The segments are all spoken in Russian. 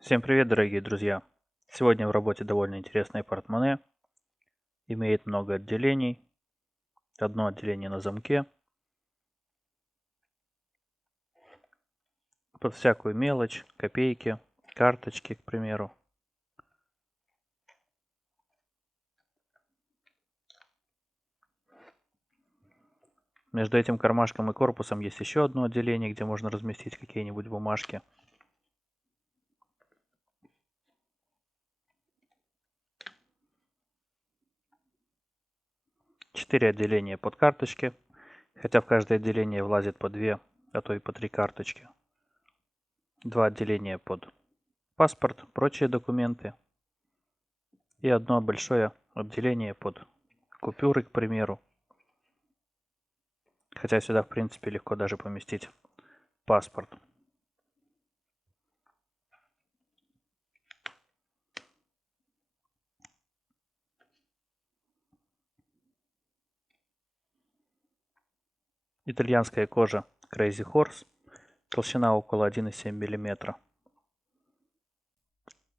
Всем привет, дорогие друзья! Сегодня в работе довольно интересное портмоне. Имеет много отделений. Одно отделение на замке. Под всякую мелочь, копейки, карточки, к примеру. Между этим кармашком и корпусом есть еще одно отделение, где можно разместить какие-нибудь бумажки. Четыре отделения под карточки, хотя в каждое отделение влазит по две, а то и по три карточки. Два отделения под паспорт, прочие документы. И одно большое отделение под купюры, к примеру. Хотя сюда, в принципе, легко даже поместить паспорт. Итальянская кожа Crazy Horse. Толщина около 1,7 мм.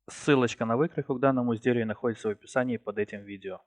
Ссылочка на выкройку к данному изделию находится в описании под этим видео.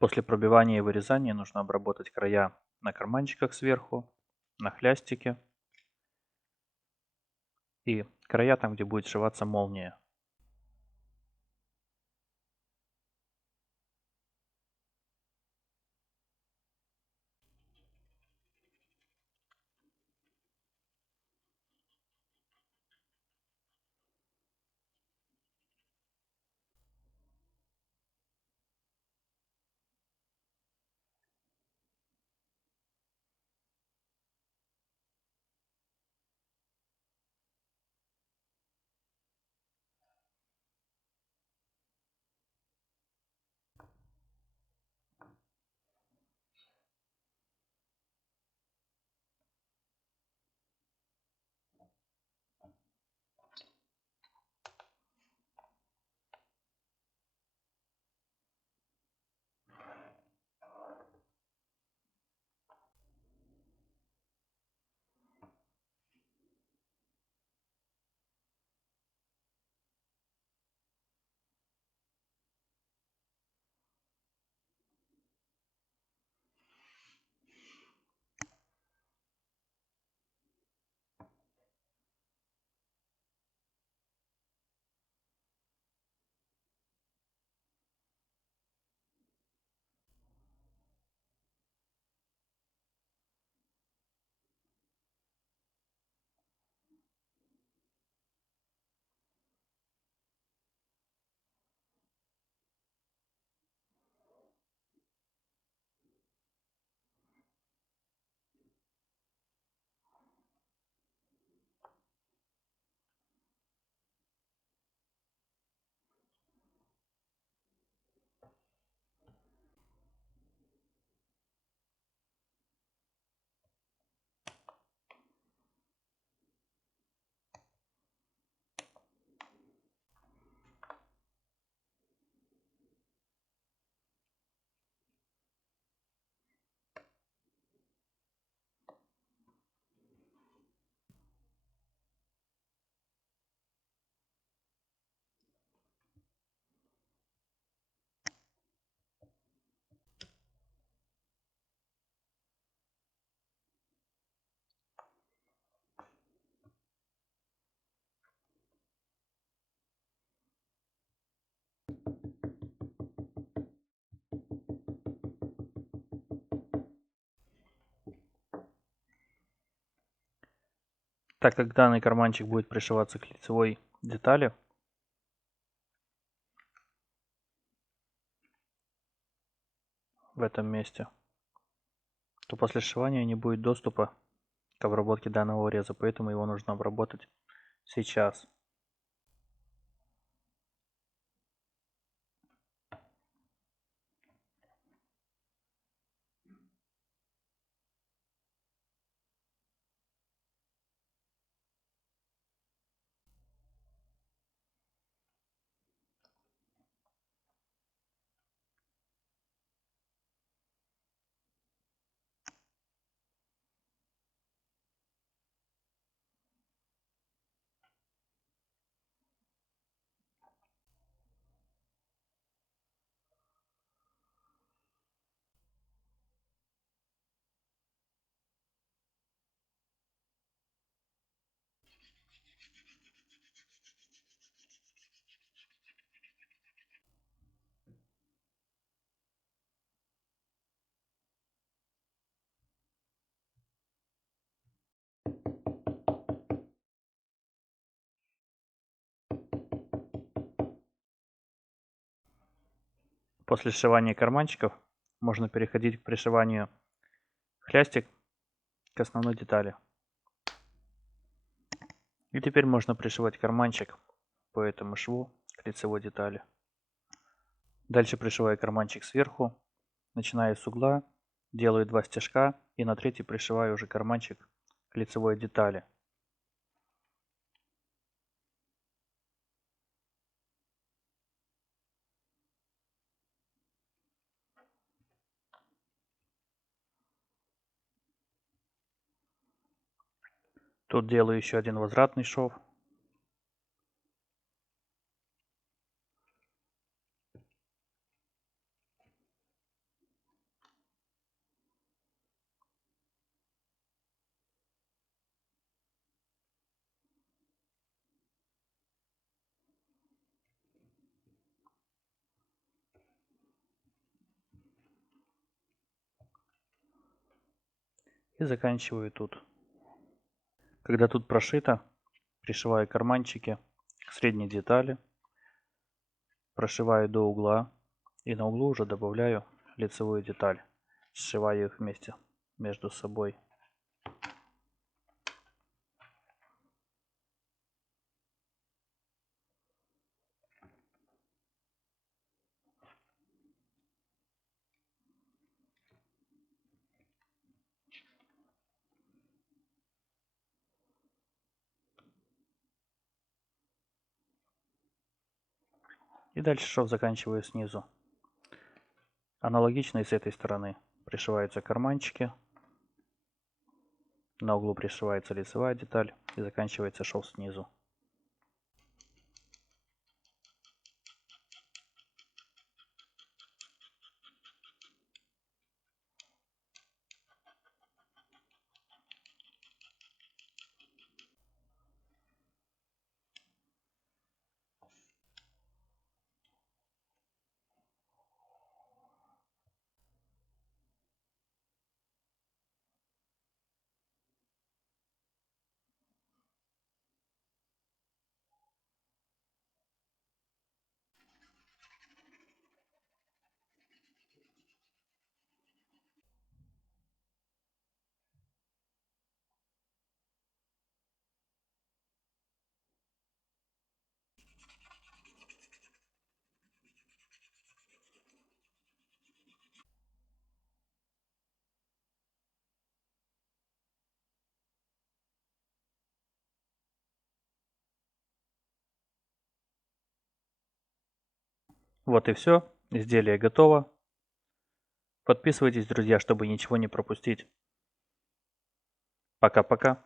После пробивания и вырезания нужно обработать края на карманчиках сверху, на хлястике и края там, где будет сшиваться молния. Так как данный карманчик будет пришиваться к лицевой детали, в этом месте, то после сшивания не будет доступа к обработке данного уреза, поэтому его нужно обработать сейчас. После сшивания карманчиков можно переходить к пришиванию хлястик к основной детали. И теперь можно пришивать карманчик по этому шву к лицевой детали. Дальше пришиваю карманчик сверху, начиная с угла, делаю 2 стежка и на третий пришиваю уже карманчик к лицевой детали. Тут делаю еще один возвратный шов. И заканчиваю тут. Когда тут прошито, пришиваю карманчики к средней детали, прошиваю до угла и на углу уже добавляю лицевую деталь, сшиваю их вместе между собой. И дальше шов заканчиваю снизу. Аналогично и с этой стороны. Пришиваются карманчики. На углу пришивается лицевая деталь и заканчивается шов снизу. Вот и все. Изделие готово. Подписывайтесь, друзья, чтобы ничего не пропустить. Пока-пока.